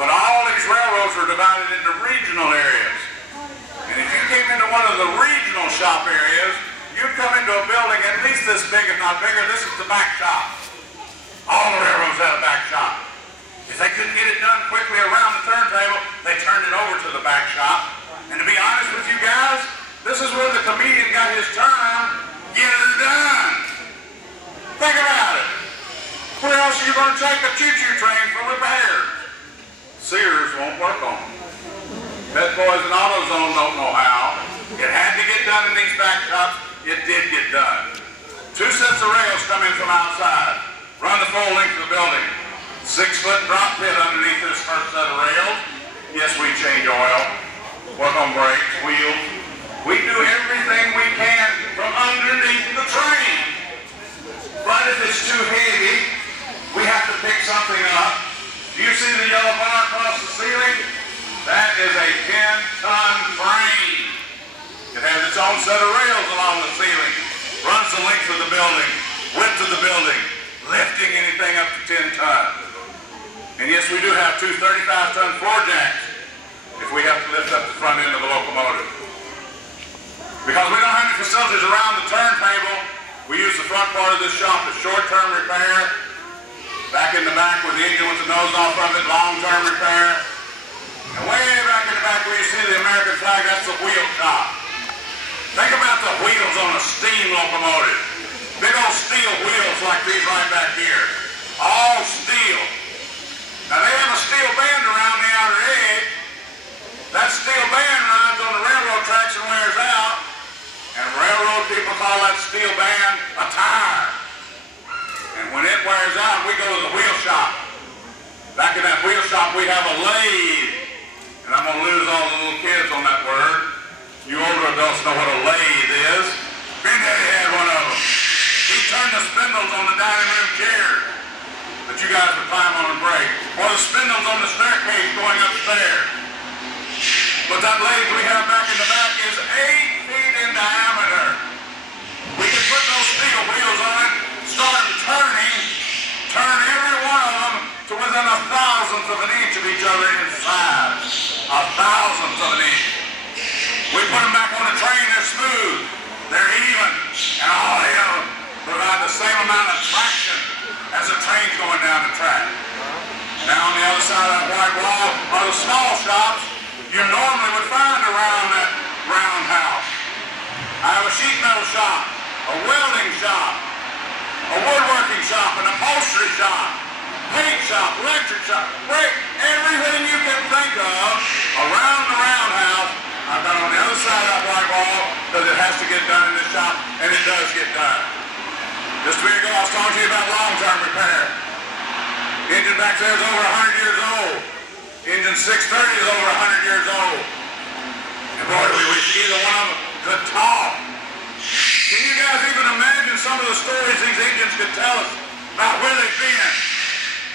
But all these railroads were divided into regional areas. And if you came into one of the regional shop areas, you'd come into a building at least this big, if not bigger. This is the back shop. All the railroads had a back shop. If they couldn't get it done quickly around the turntable, they turned it over to the back shop. And to be honest with you guys, this is where the comedian got his term, get her done. Think about it. Where else are you going to take a choo-choo train for repairs? Sears won't work on them. Best Boys and AutoZone don't know how. It had to get done in these back shops. It did get done. 2 sets of rails come in from outside. Run the full length of the building. 6-foot drop pit underneath this first set of rails. Yes, we change oil. Work on brakes, wheels. We do everything we can from underneath the train. But if it's too heavy, we have to pick something up. Do you see the yellow bar across the ceiling? That is a 10-ton frame. It has its own set of rails along the ceiling. Runs the length of the building, width of the building, lifting anything up to 10 tons. And yes, we do have 2 35-ton floor jacks if we have to lift up the front end of a locomotive. Because we don't have any facilities around the turntable, we use the front part of this shop as short-term repair. Back in the back with the engine with the nose off of it, long-term repair. And way back in the back where you see the American flag, that's the wheel shop. Think about the wheels on a steam locomotive. Big old steel wheels like these right back here. All steel. Now they have a steel band around the outer edge. That steel band runs on the railroad tracks and wears out. And railroad people call that steel band a tire. And when it wears out, we go to the wheel shop. Back in that wheel shop, we have a lathe. And I'm going to lose all the little kids on that word. You older adults know what a lathe is. Granddaddy had one of them. He turned the spindles on the dining room chair that you guys would climb on and break, or the spindles on the staircase going upstairs. But that lathe we have back in the back is 8 feet in diameter. We can put those steel wheels on it, start turning, turn every one of them to within 1/1000th of an inch of each other in size. 1/1000th of an inch. We put them back on the train, they're smooth, they're even, and all of them provide the same amount of traction as a train's going down the track. Now on the other side of that white wall are the small shops you normally would find around that roundhouse. I have a sheet metal shop, a welding shop, a woodworking shop, an upholstery shop, paint shop, electric shop, brake, everything you can think of around the roundhouse. I've got on the other side of that white wall because it has to get done in this shop, and it does get done. Just a minute ago, I was talking to you about long-term repair. Engine back there is over 100 years old. Engine 630 is over 100 years old. And boy, we wish either one of them could talk. Can you guys even imagine some of the stories these engines could tell us about where they've been,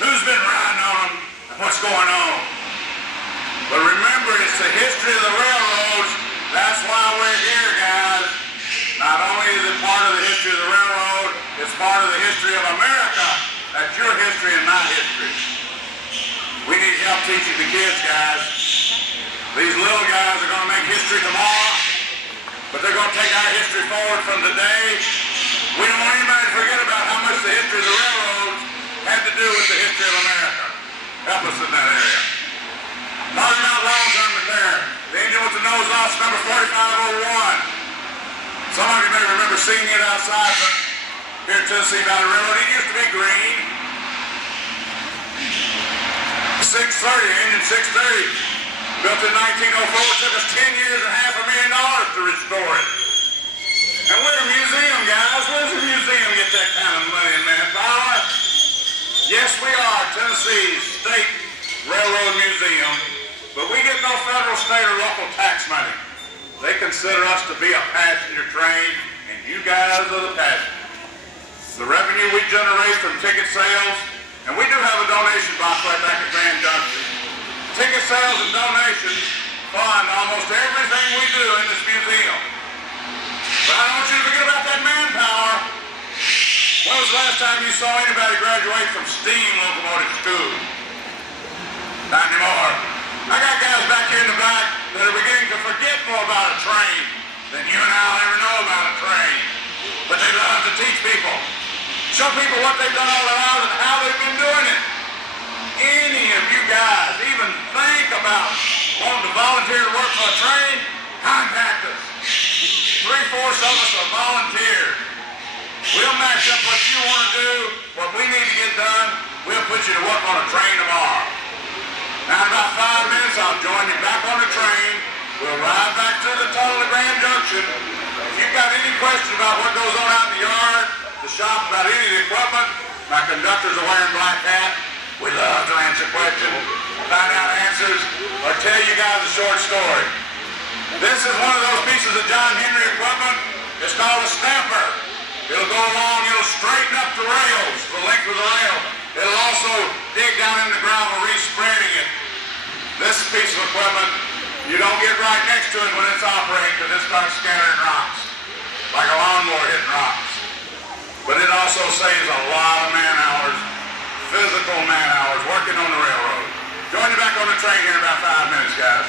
who's been riding on them, and what's going on? But remember, it's the history of the railroads. That's why we're here, guys. Not only is it part of the history of the railroad, it's part of the history of America. That's your history and my history. We need help teaching the kids, guys. These little guys are going to make history tomorrow, but they're going to take our history forward from today. We don't want anybody to forget about how much the history of the railroads had to do with the history of America. Help us in that area. Talking about long-term repair. The engine with the nose off is number 4501. Some of you may remember seeing it outside here at Tennessee Valley Railroad. It used to be green. 630, engine 630. Built in 1904. It took us 10 years and $500,000 to restore it. And we're a museum, guys. Where's the museum get that kind of money and manpower? Yes, we are Tennessee's State Railroad Museum. But we get no federal, state, or local tax money. They consider us to be a passenger train, and you guys are the passengers. The revenue we generate from ticket sales, and we do have a donation box right back at Grand Junction. Ticket sales and donations fund almost everything we do in this museum. But I don't want you to forget about that manpower. When was the last time you saw anybody graduate from steam locomotive school? Not anymore. people. Show people what they've done all their lives and how they've been doing it. Any of you guys even think about wanting to volunteer to work for a train, contact us. 3/4 of us are volunteers. We'll match up what you want to do, what we need to get done. We'll put you to work on a train tomorrow. Now in about 5 minutes, I'll join you back on the train. We'll ride back through the tunnel to Grand Junction. If you've got any questions about what goes on out in the yard, the shop, about any of the equipment, my conductors are wearing black hats. We love to answer questions, find out answers, or tell you guys a short story. This is one of those pieces of John Henry equipment. It's called a stamper. It'll go along, it'll straighten up the rails, the length of the rail. It'll also dig down in the ground and re-spreading it. This piece of equipment, you don't get right next to it when it's operating because it starts scattering rocks, like a lawnmower hitting rocks. But it also saves a lot of man-hours, physical man-hours, working on the railroad. Join you back on the train here in about 5 minutes, guys.